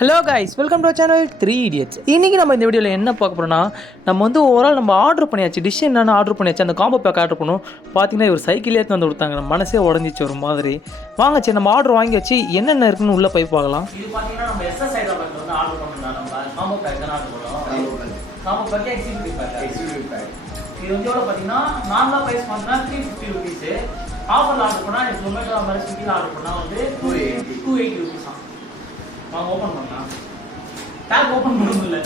Hello guys, welcome to channel 3 idiots. இன்றைக்கி நம்ம இந்த வீடியோவில் என்ன பார்க்க போகிறோம்னா, நம்ம ஓவரால் நம்ம ஆர்டர் பண்ணியாச்சு. டிஷ் என்னென்ன ஆர்டர் பண்ணியாச்சு, அந்த காம்போ பேக் ஆர்டர் பண்ணுவோம். பார்த்தீங்கன்னா இவர் சைக்கிளே எடுத்து வந்து கொடுத்தாங்க. நம்ம மனசே உடஞ்சிச்சு ஒரு மாதிரி. வாங்கச்சு நம்ம ஆர்டர் வாங்கியாச்சு. என்னென்ன இருக்குன்னு உள்ளே போய் பார்க்கலாம். இது பார்த்தீங்கன்னா நம்ம எஸ்எஸ் ஹைதராபாத்ல வந்து ஆர்டர் பண்ணோம். நம்ம காம்போ பேக் தான் ஆர்டர் பண்ணோம். Combo pack executive pack. இது வந்து எவ்வளோ பார்த்தீங்கன்னா நார்மலாக ப்ரைஸ் பார்த்தீங்கன்னா 350 rupees. ஆஃபரில் ஆர்டர் பண்ணால் ஜொமேட்டோ மாதிரி ஸ்விக்கியில் ஆர்டர் பண்ணால் வந்து 280 rupees தான். வாங்க ஓப்பன் பண்ணலாம். பேக் ஓப்பன் பண்ண முடியல.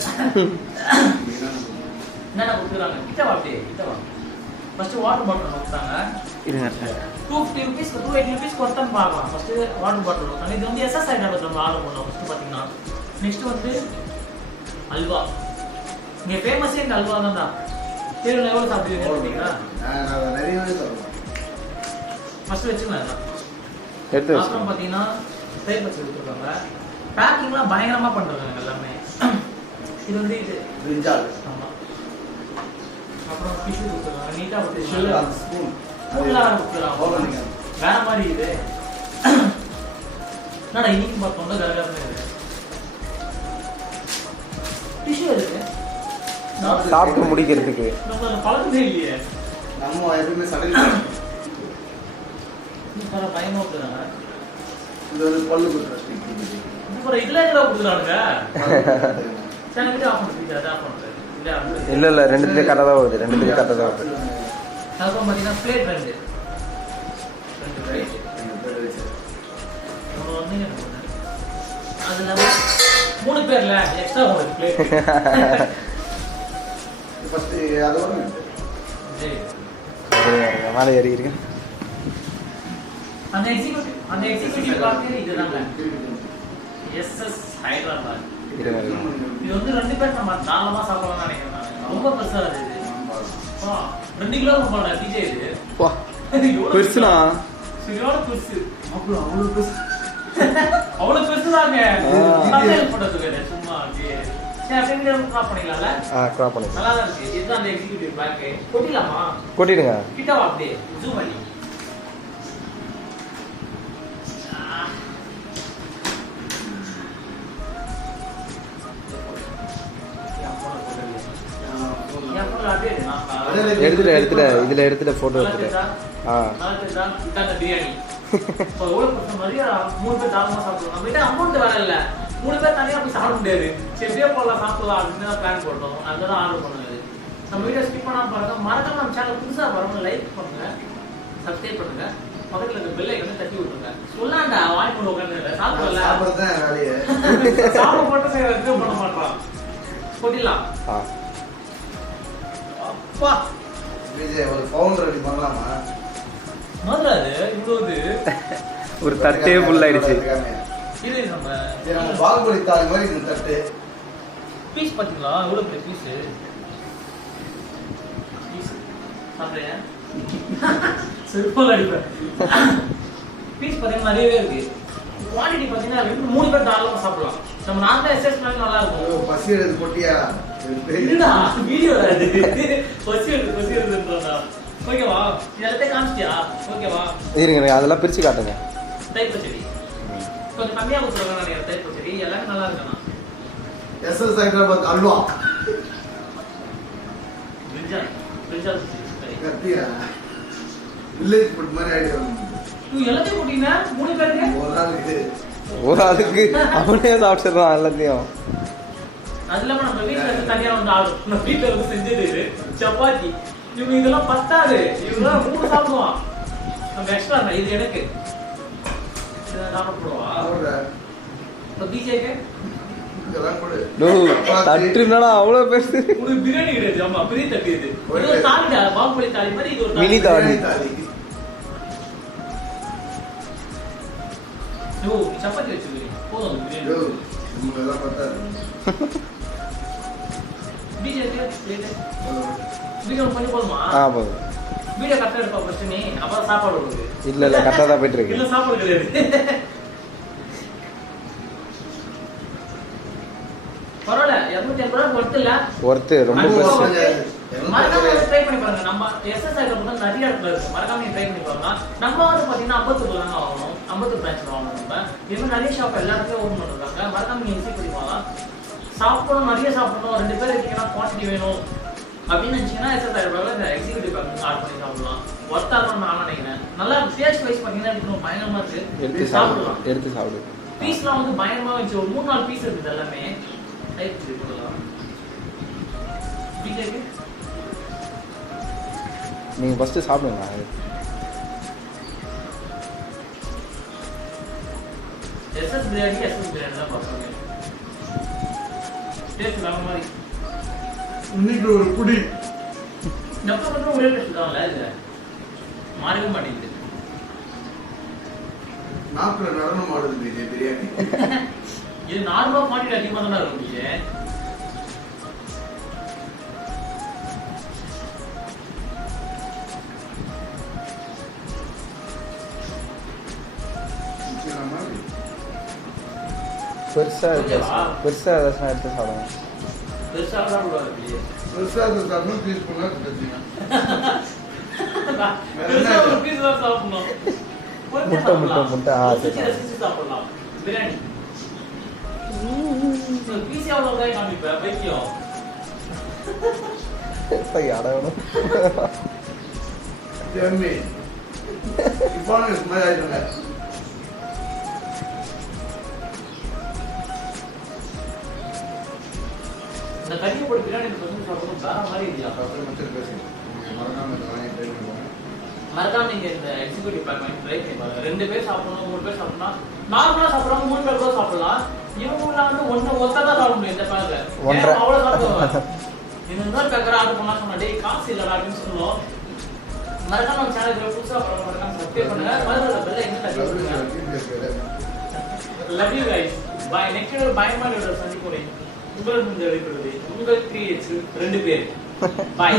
என்னென்ன கொடுத்துருக்காங்க கிட்ட வா. ஃபர்ஸ்ட் வாட்டர் பாட்டில் கொடுத்தாங்க. 250 rupees 280 rupees கொடுத்தான்னு பார்க்கலாம். ஃபர்ஸ்ட் வாட்டர் பாட்டில் கொடுத்தாங்க. இது வந்து எஸ்எஸ் ஹைதராபாத் நம்ம ஆர்டர் பண்ணோம். ஃபர்ஸ்ட் பார்த்தீங்கன்னா நெக்ஸ்ட் வந்து அல்வா. இங்கே ஃபேமஸே இந்த அல்வா தான். தெருவில் எவ்வளோ சாப்பிடுவீங்க பார்த்தீங்களா? நிறையவே சாப்பிடுவேன். ஃபர்ஸ்ட் வச்சுக்கலாம். அப்புறம் பார்த்தீங்கன்னா தயிர் பச்சடி கொடுத்துருக்காங்க. பேக்கிங்லாம் பயங்கரமாக பண்ணுறாங்க எல்லாமே. இது வந்து இது பிரிஞ்சால். ஆமாம். அப்புறம் ஃபிஷ் கொடுத்துருக்காங்க. நீட்டாக கொடுத்துருக்காங்க. ஸ்பூன்லாம் கொடுத்துருக்காங்க. வேற மாதிரி இது என்னடா இன்னைக்கு பார்த்தோம்னா கரகரன்னு இருக்கு. டிஷ்யூ இருக்கு சாப்பிட்டு முடிக்கிறதுக்கு. நம்ம அந்த பழக்கமே இல்லையே. நம்ம எப்பவுமே சடல் பல பயமா கொடுக்குறாங்க. இது வந்து பல்லு கொடுக்குறாங்க. அப்புறம் இதுல எங்க கொடுக்குறாங்க? சரி கிட்ட ஆஃப் பண்ணிட்டு அதை ஆஃப் பண்ணுறேன். இல்லை ரெண்டுத்துலேயே கரெக்டாக தான் வருது. அதுக்கப்புறம் பார்த்தீங்கன்னா பிளேட் ரெண்டு பிளேட் அது இல்லாமல் 3 பேர்ல எக்ஸ்ட்ரா ஒரு பிளேட். ஃபர்ஸ்ட் அது வரும். மேலே ஏறி இருக்கு. அந்த எக்ஸிக்யூட்டிவ் பார்க்க இதுதாங்க எஸ்எஸ் ஹைதராபாத். இது வந்து 2 பேர் நம்ம தாராளமா சாப்பிடலாம்னு நினைக்கிறேன். ரொம்ப பெருசா இருக்கு. 2 கிலோ போட டிஜே இது. வா பெருசுனா சரியான பெருசு. அவ்வளவு பெருசு. அவ்வளவு பெருசுதாங்க. சமையல் போட்டதுக்கு சும்மா அப்படியே. சரி அப்படியே கிராப் பண்ணிக்கலாம்ல? கிராப் பண்ணிக்கலாம். நல்லா தான் இருக்கு. இதுதான் அந்த எக்ஸிக்யூட்டிவ் பேக். கொட்டிடலாமா? கொட்டிடுங்க. கிட்ட வா அப்படியே ஜூம் பண்ணி. எடுத்துட்டு போட்டோ எடுத்துட்டு. பிரியாணி 3 பேர் தாராளமா சாப்பிடுவோம். நம்ம கிட்ட அமௌண்ட் வரல. 3 பேர் தனியா போய் சாப்பிட முடியாது. செஃப்டியா போடலாம் சாப்பிடலாம் அப்படின்னு தான் பிளான் போட்டோம். அதுதான் ஆர்டர் பண்ணுது. நம்ம வீடியோ ஸ்கிப் பண்ணாம பாருங்க. மறக்காம நம்ம சேனல் புதுசா பாருங்க, லைக் பண்ணுங்க, சப்ஸ்கிரைப் பண்ணுங்க, பக்கத்துல இருக்க பெல் ஐகானை தட்டி விட்டுருங்க. சொல்லாண்டா வாய் மூட உட்கார்ந்து சாப்பிடல. சாப்பிடுறதுதான் வேலையே. சாப்பிட போட்டு ரிவ்யூ பண்ண மாட்டோம். போட்டிடலாம். அப்பா விஜய் ஒரு ஃபவுண்ட் ரெடி பண்ணலாமா? முதல்ல அது இவ்வளவு ஒரு தட்டே ஃபுல் ஆயிடுச்சு. இது நம்ம பாகுபலி தாலி மாதிரி இந்த தட்டு. பீஸ் பாத்தீங்களா? எவ்வளவு பெரிய பீஸ். சாப்பிடுறியா? சிம்பிள் அடிப்பேன். பீஸ் பாத்தீங்கன்னா நிறையவே இருக்கு. குவாலிட்டி பாத்தீங்கன்னா 3 பேர் தாராளமா சாப்பிடலாம். நம்ம நார்மலா எஸ்எஸ் மாதிரி நல்லா இருக்கும். பசி எடுத்து போட்டியா? இல்லடா வீடியோ அது. பசி எடுத்துன்றா. ஓகேவா? இதெல்லாம் காமிச்சியா? ஓகேவா? இருங்க அதெல்லாம் பிரிச்சு காட்டுங்க. தயிர் பச்சடி கொஞ்சம் கம்மியா கொடுத்துருவாங்க நினைக்கிறேன். தயிர் பச்சடி எல்லாமே நல்லா இருக்குண்ணா. எஸ்எஸ் ஹைதராபாத் அல்வா. பிரிஞ்சால் கத்தியா வில்லேஜ் ஃபுட் மாதிரி ஐடியா. நீ எல்லாத்தையும் போட்டீங்க 3 பேருக்கு? ஒரு ஆளுக்கு அவனே சாப்பிட்டுறான் எல்லாத்தையும். அது இல்லாம நம்ம வீட்டுல இருந்து தனியா வந்து ஆடும். நம்ம வீட்டுல இருந்து செஞ்சது சப்பாத்தி. இவங்க இதெல்லாம் பத்தாது. இவங்க 3 சாப்பிடுவான். நம்ம எக்ஸ்ட்ரா இது எனக்கு சாப்பிடுவா. அவ்வளவு பெருசு ஒரு பிரியாணி கிடையாது. ஆமா பெரிய தட்டு. இது ஒரு தாலிடா, பாகுபலி தாலி மாதிரி. இது ஒரு மினி தாலி. சப்பாத்தி வச்சுக்கிறீங்க போதும். பிரியாணி வீடியோ பண்ணி போதுமா? போதும். வீடியோ கரெக்டா எடுப்பா ஃபர்ஸ்ட் நீ, அப்புறம் சாப்பாடு வருது. இல்ல கரெக்டா தான் போயிட்டு இருக்கு. இல்ல சாப்பாடு கிடையாது. பரவாயில்ல 280 ரூபாய் ஒர்த் இல்ல? ஒர்த் ரொம்ப பெருசு. மறக்காம ட்ரை பண்ணி பாருங்க. நம்ம எஸ்எஸ் ஐட்டம் நிறைய இடத்துல இருக்கு. மறக்காம ட்ரை பண்ணி பாருங்க. நம்ம வந்து பாத்தீங்கன்னா 50 தாங்க ஆகணும். அம்பத்தூர் பிரான்ச் வாங்கணும் நம்ம. இது மாதிரி நிறைய ஷாப் எல்லாருமே ஓப்பன் பண்ணிருக்காங்க. மறக்காம நீங்க விசிட் பண்ணி போகலாம். சாப்பிடணும், நிறைய சாப்பிடணும், 2 பேர் இருக்கீங்கன்னா குவான்டிட்டி வேணும் அப்படின்னு நினைச்சீங்கன்னா இந்த எக்ஸிக்யூட்டிவ் பேக் ஆர்டர் பண்ணி சாப்பிடலாம். ஒர்த்தா இருக்கும் நான் நினைக்கிறேன். நல்லா டேஸ்ட் வைஸ் பார்த்தீங்கன்னா எனக்கு பயங்கரமா இருக்கு. எடுத்து சாப்பிடலாம். எடுத்து சாப்பிடு. பீஸ்லாம் வந்து பயங்கரமா வச்சு ஒரு 3-4 பீஸ் இருக்குது எல்லாமே. டைப் பண்ணி போடலாம். பிஜேக்கு நீங்கள் ஃபஸ்ட்டு சாப்பிடுங்க. எஸ்எஸ் பிரியாணி தான் பார்க்கணும். டேஸ்ட் வேற மாதிரி. இன்னைக்கு ஒரு குடி எப்போ ஒரே டேஸ்ட் தான்ல இது. மாறவே மாட்டேங்குது. நாக்குல நடனம் ஆடுது இந்த பிரியாணி. இது நார்மலா குவான்டிட்டி அதிகமாக தானே இருக்கும். பெருசாக ஏதாச்சும் எடுத்து சாப்பிடுங்க. பெருசாக சாப்பிடுவாரு. பெருசாக சாப்பிடணும், பீஸ் பண்ணா தெரிஞ்சுங்க. ஒரு பீஸ் தான் சாப்பிடணும். முட்டை சாப்பிடலாம். பிரியாணி பீஸ் எவ்வளோ காமிப்பேன் பைக்கியம் அடவணும். எம்மி இப்போ ஸ்மெல் ஆயிடுங்க. இந்த கறியை போட்டு பிரியாணி சாப்பிடணும் வேற மாதிரி இல்லையா? மறக்காம நீங்க இந்த எக்ஸிக்யூட்டிவ் பேக் வாங்கி ட்ரை பண்ணி பாருங்க. 2 பேர் சாப்பிடணும், 3 பேர் சாப்பிடணும்னா நார்மலா சாப்பிடுறாங்க. 3 பேர் கூட சாப்பிடலாம். இவங்கலாம் வந்து ஒத்தா தான் சாப்பிட முடியும் இந்த பேக்ல. அவ்வளவு சாப்பிடுவாங்க. இன்னொரு பேக்கர் ஆர்டர் பண்ணா சொன்னா டேய் காசு இல்லடா அப்படின்னு சொல்லுவோம். மறக்காம நம்ம சேனலுக்கு புதுசா பாருங்க. மறக்காம சப்ஸ்கிரைப் பண்ணுங்க. மறக்காம பெல் ஐகான் தட்டி விடுங்க. Love you guys. Bye. Next ஒரு பயமான ஒரு சந்திப்பு. உங்களுக்கு இந்த விடைபெறுவது உங்கள் 3H 2 பேர். பை.